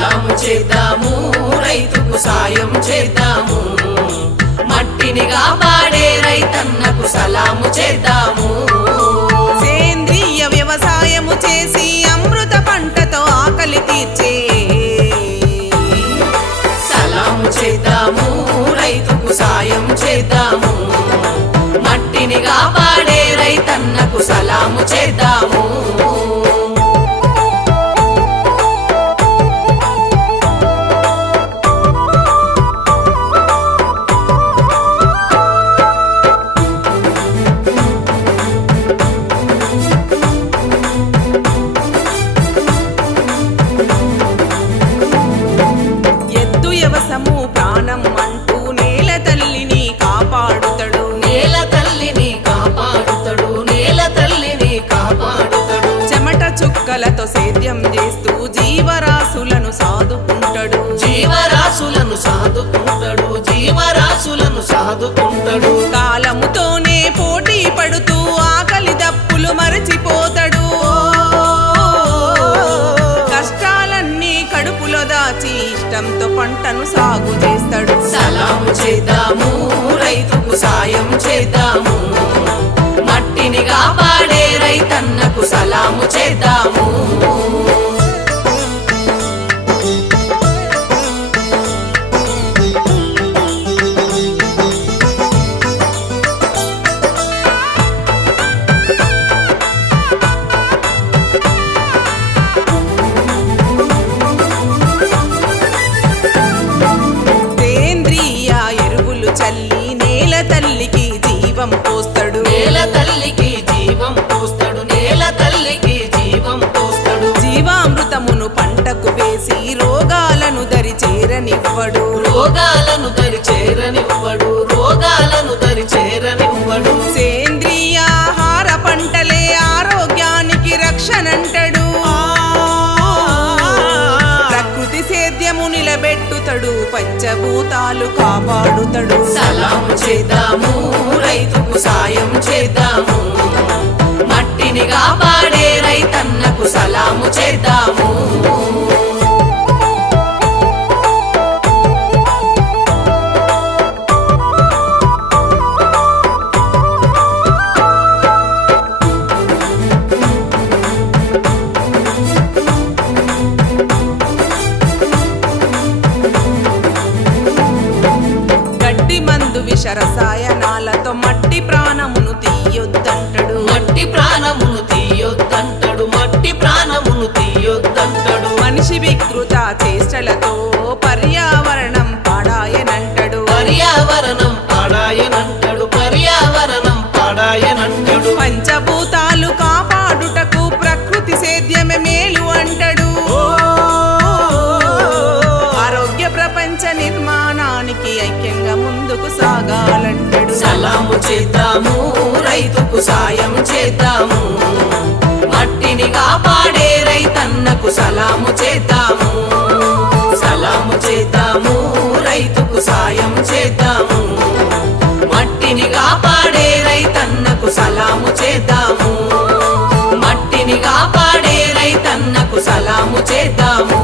సలాము చేద్దాము రైతుకు సాయం చేద్దాము మట్టిని కాపాడే రైతన్నకు సలాము చేద్దాము సేంద్రియ వ్యవసాయము చేసి అమృత పంటతో ఆకలి తీర్చే సలాము చేద్దాము రైతుకు సాయం చేద్దాము మట్టిని కాపాడే రైతన్నకు సలాము చేద్దాము ప్రాణం అంటూ నేల తల్లిని కాపాడుతాడు నేల తల్లిని కాపాడుతాడు నేల తల్లిని కాపాడుతాడు చెమట చుక్కలతో సేద్యం చేస్తూ జీవరాశులను సాదుకుంటాడు జీవరాశులను సాదుకుంటాడు జీవరాశులను సాదుకుంటాడు కాలముతోనే పోటీ పడుతూ ఆకలి దప్పులు మరచిపోతాడు కష్టాలన్నీ కడుపులో దాచి ఇష్టంతో పంటను సాగు చేస్తాడు సలాము చేద్దాము రైతుకు సాయం చేద్దాము మట్టిని కాపాడే రైతన్నకు సలాము చేద్దాము చల్లి నేల తల్లికి జీవం పోస్తాడు నేల తల్లికి జీవం పోస్తాడు నేల తల్లికి జీవం పోస్తాడు జీవామృతమును పంటకు వేసి రోగాలను దరి చేరనివ్వడు రోగాలను దరి చేరనివ్వడు రోగాలను దరి చేరనివ్వడు సేంద్రియ ఆహార పంటలే ఆరోగ్యానికి రక్షణంటాడు ప్రకృతి సేద్యము నిలబెట్టుతాడు పంచభూతాలు కాపాడుతాడు సలాము చేద్దాము రైతుకు సాయం చేద్దాము మట్టిని కాపాడే రైతన్నకు సలాము చేద్దాము విష రసాయనాలతో మట్టి ప్రాణమును తీయొద్దంటాడు మట్టి ప్రాణమును తీయొద్దంటాడు మట్టి ప్రాణమును తీయొద్దంటాడు మనిషి వికృత చేష్టలతో పర్యావరణం పాడాయనంటాడు పర్యావరణం పాడాయనంటాడు పర్యావరణం పాడాయనంటాడు పంచభూతాలు కాపాడుటకు ప్రకృతి సేద్యమే మేలు అంటాడు ఆరోగ్య ప్రపంచ నిర్మాణానికి ఐక్యంగా ముందుకు సాగాలంటాడు సలాము చేద్దాము రైతుకు సాయం చేద్దాము మట్టిని కాపాడే రైతన్నకు సలాము చేద్దాము సలాము చేద్దాము రైతుకు సాయం చేద్దాము మట్టిని కాపాడే రైతన్నకు సలాము చేద్దాము మట్టిని కాపాడే రైతన్నకు సలాము చేద్దాము